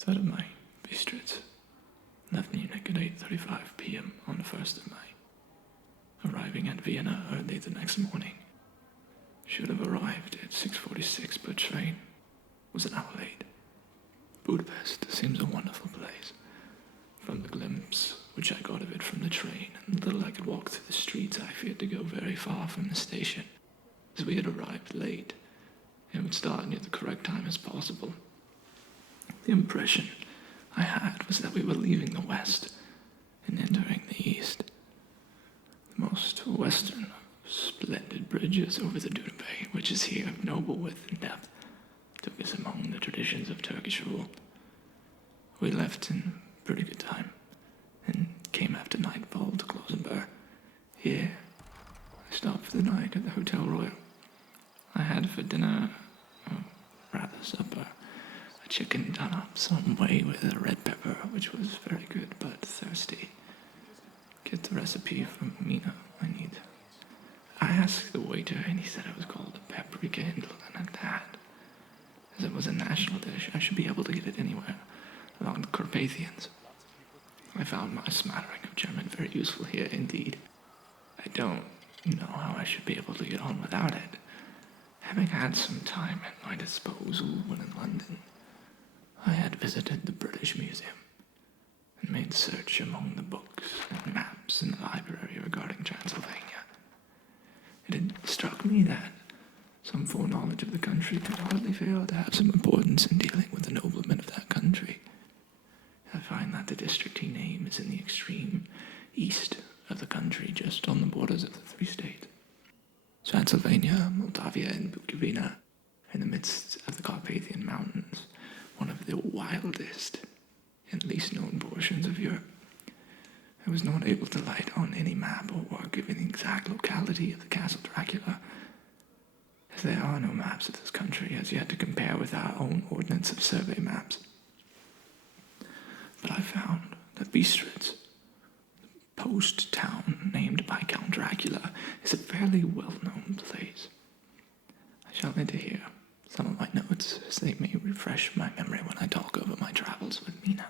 3rd of May, Bistritz. Left Munich at 8:35 p.m. on the 1st of May. Arriving at Vienna early the next morning. Should have arrived at 6:46 per train. Was an hour late. Budapest seems a wonderful place. From the glimpse which I got of it from the train, and the little I could walk through the streets, I feared to go very far from the station, as we had arrived late, and would start near the correct time as possible. The impression I had was that we were leaving the west and entering the east. The most western of splendid bridges over the Danube, which is here of noble width and depth, took us among the traditions of Turkish rule. We left in pretty good time, and came after nightfall to Klosenberg. Here, I stopped for the night at the Hotel Royal. I had for dinner, or rather supper, a chicken done up some way with a red pepper, which was very good but thirsty. Get the recipe from Mina, I need. I asked the waiter, and he said it was called a paprika hindel, and at that, as it was a national dish, I should be able to get it anywhere along the Carpathians. I found my smattering of German very useful here indeed. I don't know how I should be able to get on without it, having had some time at my disposal when in London. I had visited the British Museum and made search among the books and maps in the library regarding Transylvania. It had struck me that some foreknowledge of the country could hardly fail to have some importance in dealing with the noblemen of that country. I find that the district he named is in the extreme east of the country, just on the borders of the 3 states. Transylvania, Moldavia, and Bukovina, in the midst of the Carpathian Mountains, one of the wildest and least known portions of Europe. I was not able to light on any map or work giving the exact locality of the Castle Dracula, as there are no maps of this country as yet to compare with our own ordnance of survey maps. But I found that Bistritz, the post town named by Count Dracula, is a fairly well-known place. I shall enter here some of my notes, as they may refresh my memory when I talk over my travels with Mina.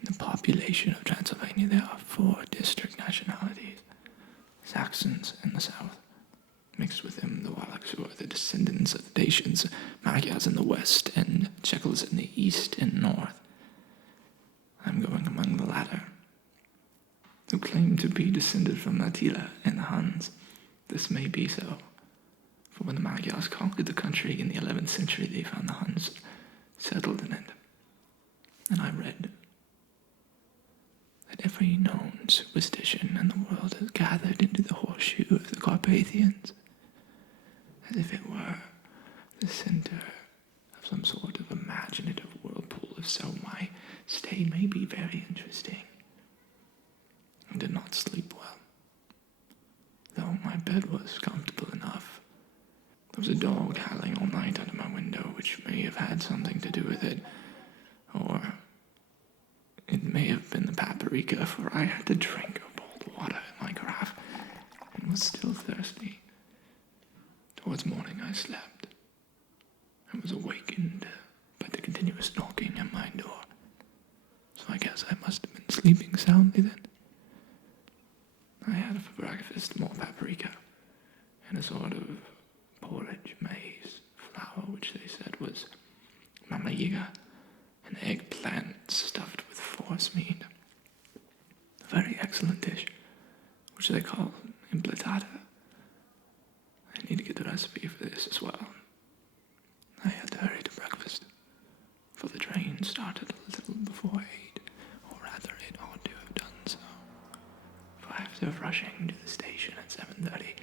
In the population of Transylvania, there are 4 district nationalities: Saxons in the south, mixed with them the Wallachs, who are the descendants of the Dacians, Magyars in the west, and Czechs in the east and north. I'm going among the latter, who claim to be descended from Attila and the Huns. This may be so, for when the Magyars conquered the country in the 11th century, they found the Huns settled in it. And I read that every known superstition in the world is gathered into the horseshoe of the Carpathians, as if it were the center of some sort of imaginative whirlpool. If so, my stay may be very interesting. I did not sleep well, though my bed was comfortable enough. There was a dog howling all night under my window, which may have had something to do with it, or it may have been the paprika, for I had to drink of boiled water in my carafe, and was still thirsty. Towards morning I slept, and was awakened by the continuous knocking at my door. So I guess I must have been sleeping soundly then. I had for breakfast more paprika, and a sort of porridge maize flour, which they said was mamayiga, an eggplant stuffed with force meat. A very excellent dish, which they call impletata. I need to get the recipe for this as well. I had to hurry to breakfast, for the train started a little before 8, or rather it ought to have done so. For after rushing to the station at 7:30,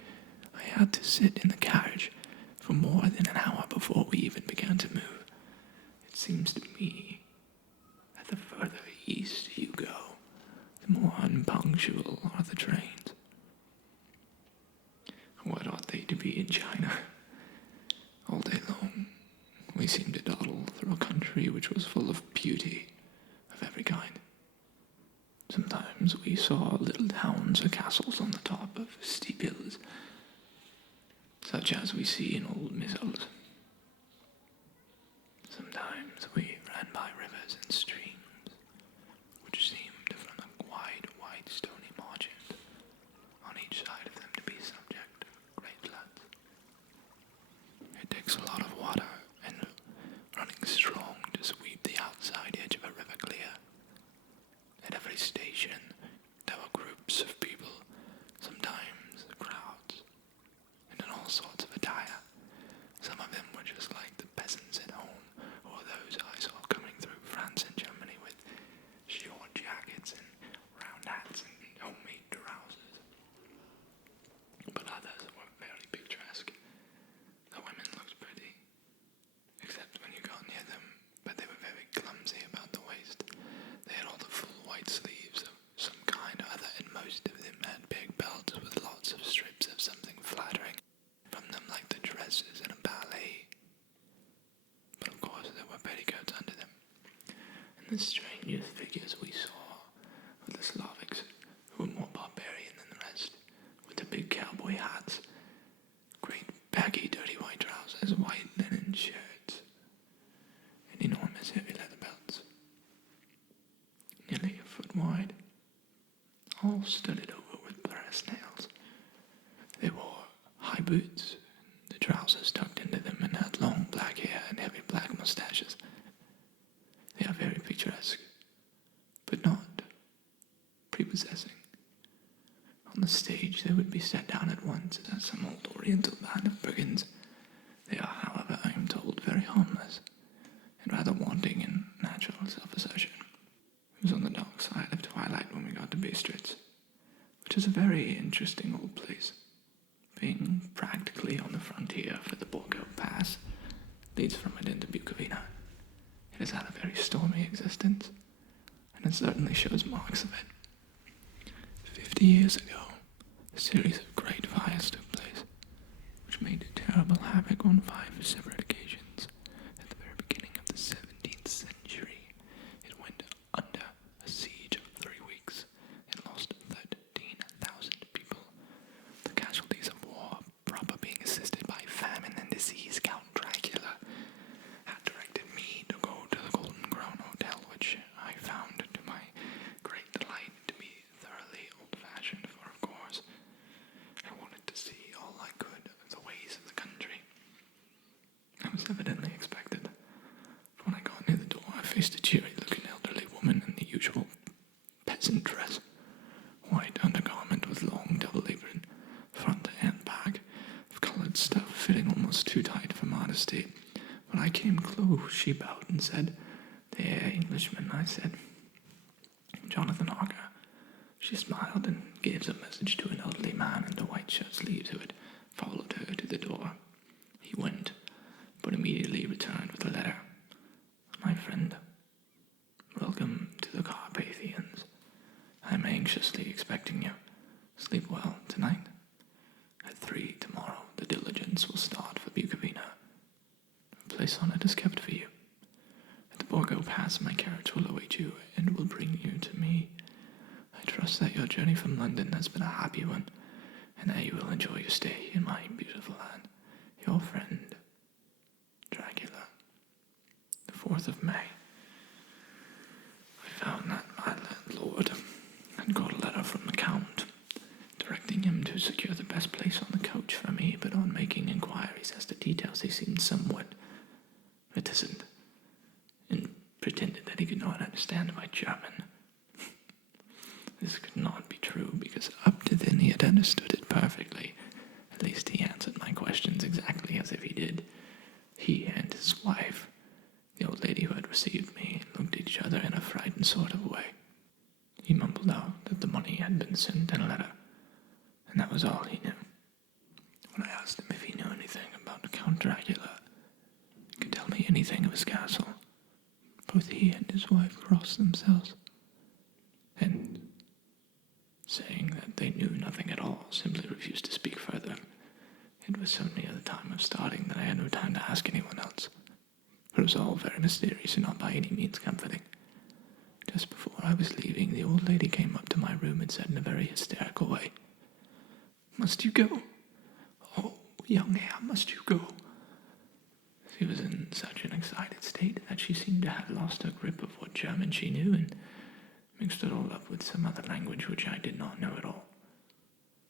I had to sit in the carriage for more than an hour before we even began to move. It seems to me that the further east you go, the more unpunctual are the trains. What ought they to be in China? All day long, we seemed to dawdle through a country which was full of beauty of every kind. Sometimes we saw little towns or castles on the top of steep hills, such as we see in old missals. Sometimes all studded over with brass nails. They wore high boots, the trousers tucked into them, and had long black hair and heavy black mustaches. They are very picturesque, but not prepossessing. On the stage they would be set down at once as some old oriental band of brigands. They are, however, I am told, very harmless, and rather wanting in natural self-assertion. It was on the dark side of twilight when we got to Bistritz, which is a very interesting old place, being practically on the frontier for the Borgo Pass, leads from it into Bukovina. It has had a very stormy existence, and it certainly shows marks of it. 50 years ago, a series of great fires took place, which made terrible havoc on 5 separate occasions. At the very beginning of the 17th century, it went under a siege of 3 weeks. It lost 13,000 people. The casualties of war, proper being assisted by famine and disease. Count Dracula had directed me to go to the Golden Crown Hotel, which I found, to my great delight, to be thoroughly old-fashioned, for of course I wanted to see all I could of the ways of the country. I was evidently expected. When I got near the door, I faced a cheery-looking elderly woman in the usual peasant dress, white undergarment with long double-apron, front and back, of colored stuff fitting almost too tight for modesty. When I came close, she bowed and said, "There, Englishman," I said. "Jonathon Harker." She smiled and gave some message to an elderly man in a white shirt sleeves who had followed her to the door. He went, but immediately returned with a letter. "My friend, welcome to the Carpathians. I am anxiously expecting you. Sleep well tonight. At 3 tomorrow, the diligence will start for Bukovina. A place on it is kept for you. At the Borgo Pass, my carriage will await you and will bring you to me. I trust that your journey from London has been a happy one, and that you will enjoy your stay in my beautiful land. Your friend, Dracula." The 4th of May. I found that my landlord had got a letter from the Count, directing him to secure the best place on the coach for me, but on making inquiries as to details, he seemed somewhat reticent, and pretended that he could not understand my German. This could not be true, because up to then he had understood it perfectly. At least he answered my questions exactly as if he did. He and his wife, the old lady who had received me, looked at each other in a frightened sort of way. He mumbled out that the money had been sent in a letter, and that was all he knew. When I asked him if he knew anything about Count Dracula, he could tell me anything of his castle, both he and his wife crossed themselves, and, saying that they knew nothing at all, simply refused to speak further. It was so near the time of starting that I had no time to ask anyone else. It was all very mysterious and not by any means comforting. Just before I was leaving, the old lady came up to my room and said in a very hysterical way, "Must you go? Oh, young Herr, must you go?" She was in such an excited state that she seemed to have lost her grip of what German she knew and mixed it all up with some other language which I did not know at all.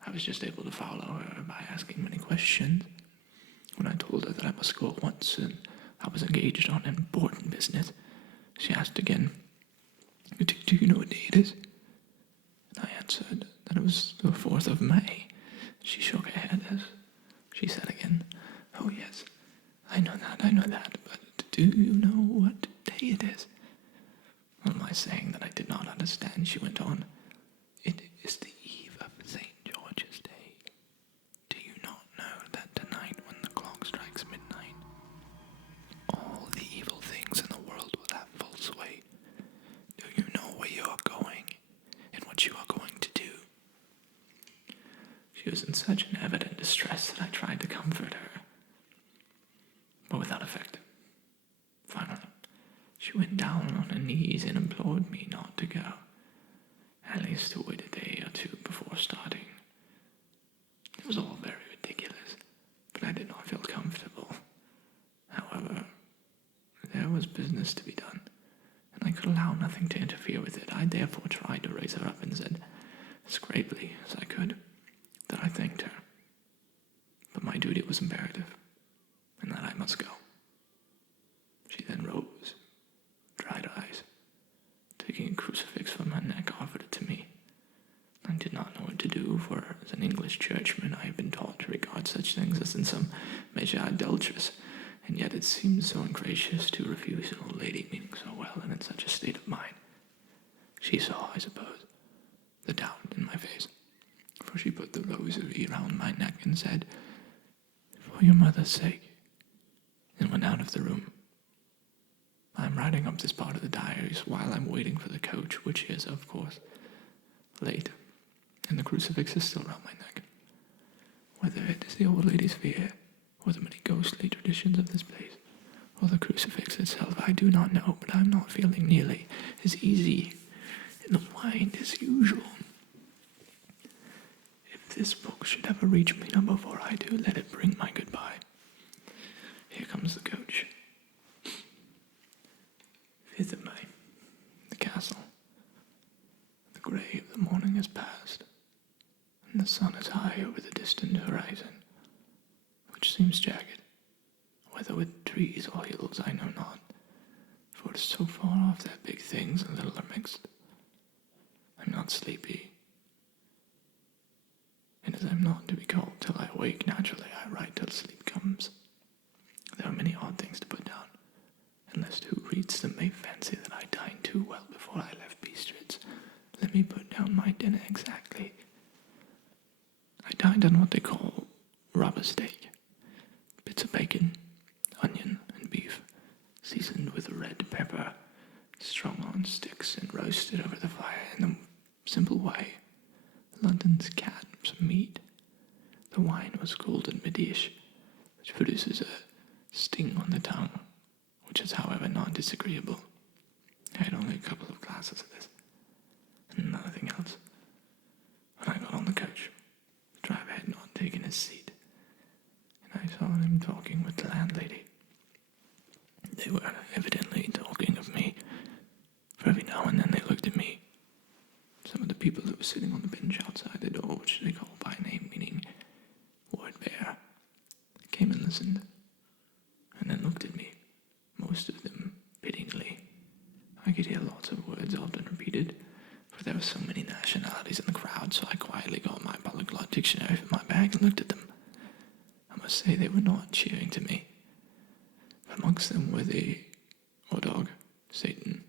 I was just able to follow her by asking many questions. When I told her that I must go at once and I was engaged on important business, she asked again, Do you know what day it is?" And I answered that it was the 4th of May. She shook her head as she said again, "Oh yes, I know that, but do you know what day it is?" On my saying that I did not understand, she went on, "It is the eve of St. George's Day. Do you not know that tonight when the clock strikes midnight, all the evil things in the world will have full sway? Do you know where you are going and what you are going to do?" She was in such an evident distress that I tried to comfort her, but without effect. Finally, she went down on her knees and implored me not to go, at least to wait a day or two before starting. It was all very ridiculous, but I did not feel comfortable. However, there was business to be done, and I could allow nothing to interfere with it. I therefore tried to raise her up and said, did not know what to do, for as an English churchman I have been taught to regard such things as in some measure adulterous, and yet it seemed so ungracious to refuse an old lady meaning so well and in such a state of mind. She saw, I suppose, the doubt in my face, for she put the rosary round my neck and said, "For your mother's sake," and went out of the room. I am writing up this part of the diaries while I'm waiting for the coach, which is, of course, late, and the crucifix is still round my neck. Whether it is the old lady's fear, or the many ghostly traditions of this place, or the crucifix itself, I do not know, but I'm not feeling nearly as easy in the mind as usual. If this book should ever reach me, now before I do, let it bring my goodbye. Here comes the coach. 5th of May, the castle. The grey of the morning has passed, and the sun is high over the distant horizon, which seems jagged, whether with trees or hills I know not, for it is so far off that big things and little are mixed. I'm not sleepy, and as I'm not to be called till I awake, naturally I write till sleep comes. There are many odd things to put down, and lest who reads them may fancy that I dined too well before I left Bistritz, let me put down my dinner exactly. I dined on what they call rubber steak, bits of bacon, onion, and beef, seasoned with red pepper, strung on sticks and roasted over the fire in the simple way London's cat some meat. The wine was golden madish, which produces a sting on the tongue, which is however not disagreeable. I had only a couple of glasses of this, and nothing else. When I got on the coach, the driver had not taken his seat, and I saw him talking with the landlady. They were evidently talking of me, for every now and then they looked at me. Some of the people that were sitting on the bench outside the door, which they call by name, meaning word bearer, came and listened, and then looked at me, most of them pityingly. I could hear lots of words often repeated, for there were so many nationalities in the crowd, so I quietly got my polyglot dictionary from my bag and looked at them. I must say they were not cheering to me. Amongst them were the Ordog, Satan,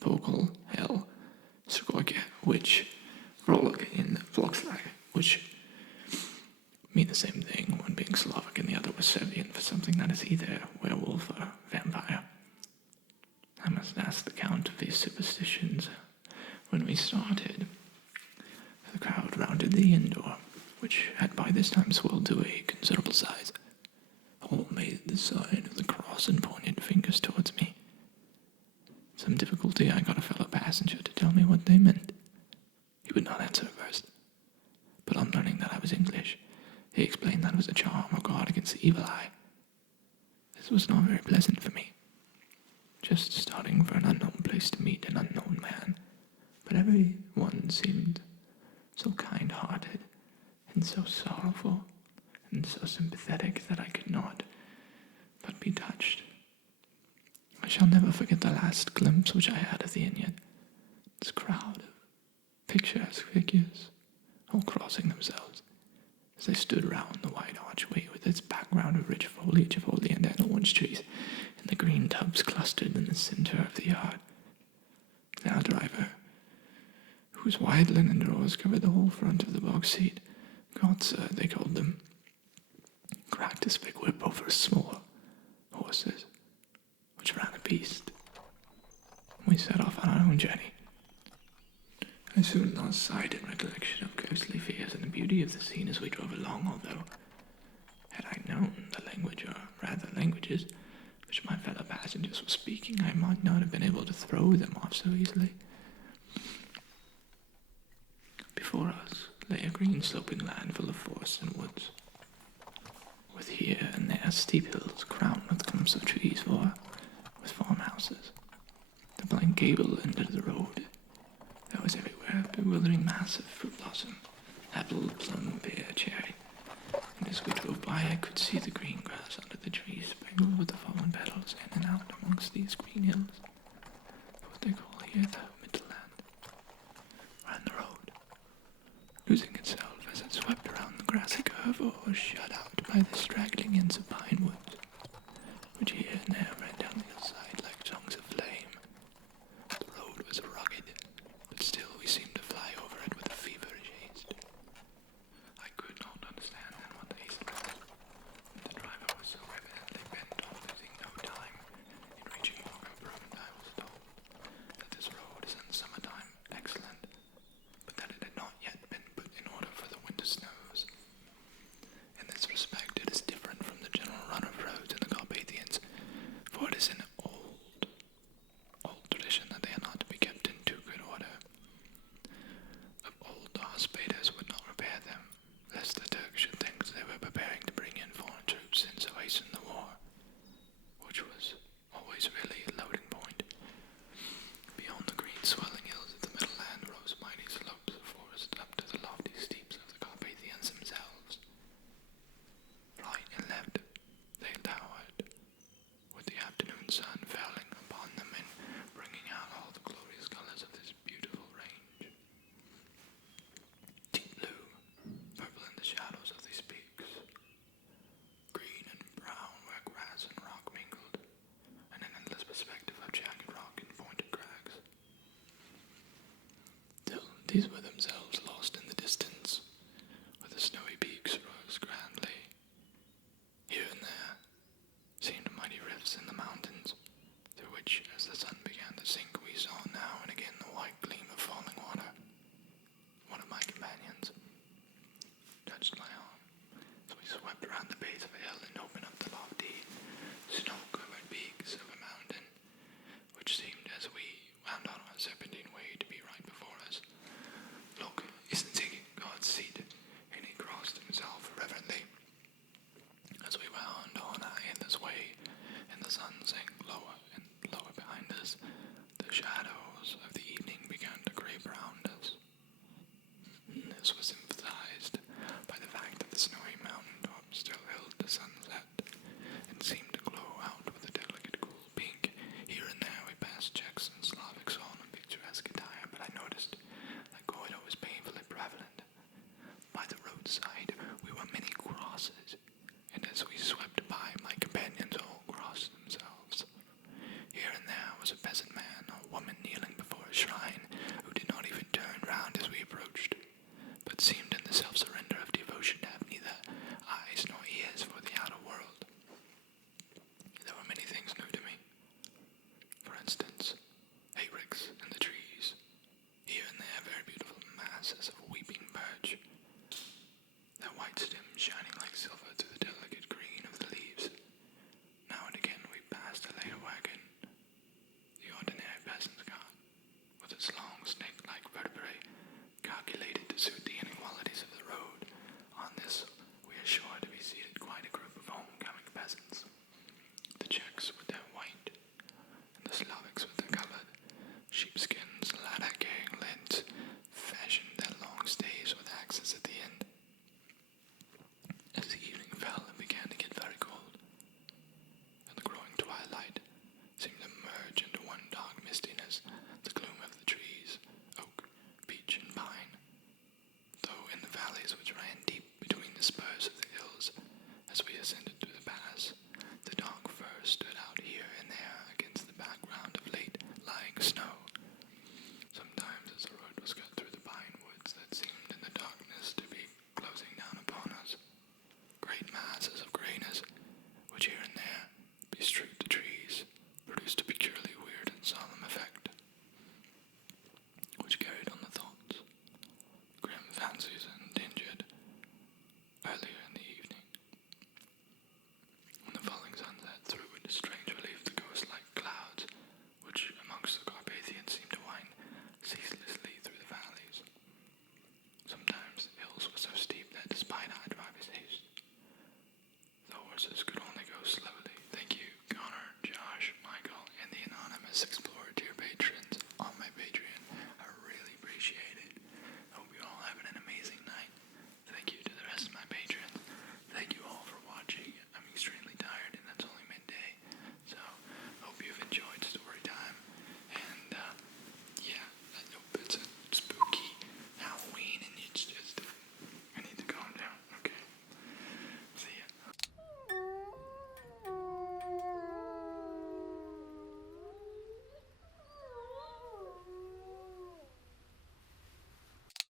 Vogel, Hell, Skorke, Witch, Rolog, and Vloxlag, which mean the same thing, one being Slavic and the other was Serbian for something that is either werewolf or vampire. I must ask the Count of these superstitions. When we started, the crowd rounded the inn door, which had by this time swelled to a considerable size. All made the sign of the cross and pointed fingers towards me. Some difficulty I got a fellow passenger to tell me what they meant. He would not answer at first, but on learning that I was English, he explained that it was a charm or guard against the evil eye. This was not very pleasant for me, just starting for an unknown place to meet an unknown man, but every one seemed so kind-hearted and so sorrowful and so sympathetic that I could not but be touched. I shall never forget the last glimpse which I had of the inn yet. This crowd of picturesque figures, all crossing themselves, as they stood round the wide archway with its background of rich foliage of oleander and orange trees, and the green tubs clustered in the centre of the yard. Our driver, whose wide linen drawers covered the whole front of the box seat, Gotzer, they called them, cracked his big whip over small horses, which ran apiece. We set off on our own journey. I soon lost sight and recollection of ghostly fears and the beauty of the scene as we drove along, although, had I known the language, or rather languages, which my fellow passengers were speaking, I might not have been able to throw them off so easily. Before us lay a green sloping land full of forests and woods, with here and there steep hills crowned with clumps of trees with farmhouses. The blank gable ended the road. There was everywhere a bewildering mass of fruit blossom, apple, plum, pear, cherry, and as we drove by I could see the green grass under the trees sprinkled with the fallen petals in and out amongst these green hills. What they call here the Midland. Ran the road, losing itself as it swept around the grassy curve or was shut out by the straggling ends of pine woods, which here and there ran down the hillside like tongues of flame. The road was rugged, but still we seemed to fly over it with a feverish haste. I could not understand then what haste was, but the driver was so evidently bent on losing no time in reaching Walker, and I was told that this road is in summertime excellent, but that it had not yet been put in order for the winter snows. In this respect it is different from the general run of roads in the Carpathians, for it is an old tradition that they are not to be kept in too good order. Of old, the hospitallers would not repair them, lest the Turks should think they were preparing to bring in foreign troops and so hasten the war, which was always really a loading point. Beyond the green swelling hills of the middle land rose mighty slopes of forest up to the lofty steeps of the Carpathians themselves. Right and left they towered, with the afternoon sun falling upon them and bringing out all the glorious colors of this beautiful range. Deep blue, purple in the shadows of these peaks, green and brown where grass and rock mingled, and an endless perspective of jagged rock and pointed crags. Till these were themselves lost in the distance, where the snowy peaks rose grandly. Here and there seemed mighty rifts in the mountains, through which, as the sun began to sink, we saw now and again the white gleam of falling water. One of my companions touched my arm as we swept around the base of a hill and opened up the lofty, snow-covered peaks of a mountain, which seemed, as we wound on our serpentine way, to be right before us. "Look, isn't it God's seat?" And he crossed himself reverently. As we wound on our endless way, and the sun sank lower and lower behind us, the shadows of the evening began to creep around us. This was emphasized by the fact that the snowy mountain top still held the sunset, and seemed to glow out with a delicate cool pink. Here and there we passed Czechs and Slavics all in picturesque attire, but I noticed that goiter was painfully prevalent. By the roadside we were many crosses, and as we swept by, my companions all crossed themselves. Here and there was a peasant man or woman kneeling before a shrine, who did not even turn round as we approached, but seemed in the self-surrender of devotion to have neither eyes nor ears for the outer world. There were many things new to me. For instance, hayricks in the trees, here and there very beautiful masses of weeping birch, their white stems shining like silver through the delicate green of the leaves. Now and again we passed a later wagon, the ordinary peasant's cart, with its long snake-like vertebrae calculated to suit the inequalities of the road. On this we are sure to be seated quite a group of homecoming peasants, the Czechs with their white, and the Slavics with their colored. Sheepskins, ladder-carrying leds, fashioned their long staves with axes at the end. As the evening fell, it began to get very cold, and the growing twilight seemed to merge into one dark mistiness, the gloom of the trees, oak, beech, and pine, though in the valleys which ran deep between the spurs of the hills, as we ascended through the pass, the dark firs stood out here and there against the background of late-lying snow. Sometimes as the road was cut through the pine woods that seemed in the darkness to be closing down upon us, great masses of grayness, which here and there bestrewed the trees, produced a peculiarly weird and solemn effect, which carried on the thoughts, grim fancies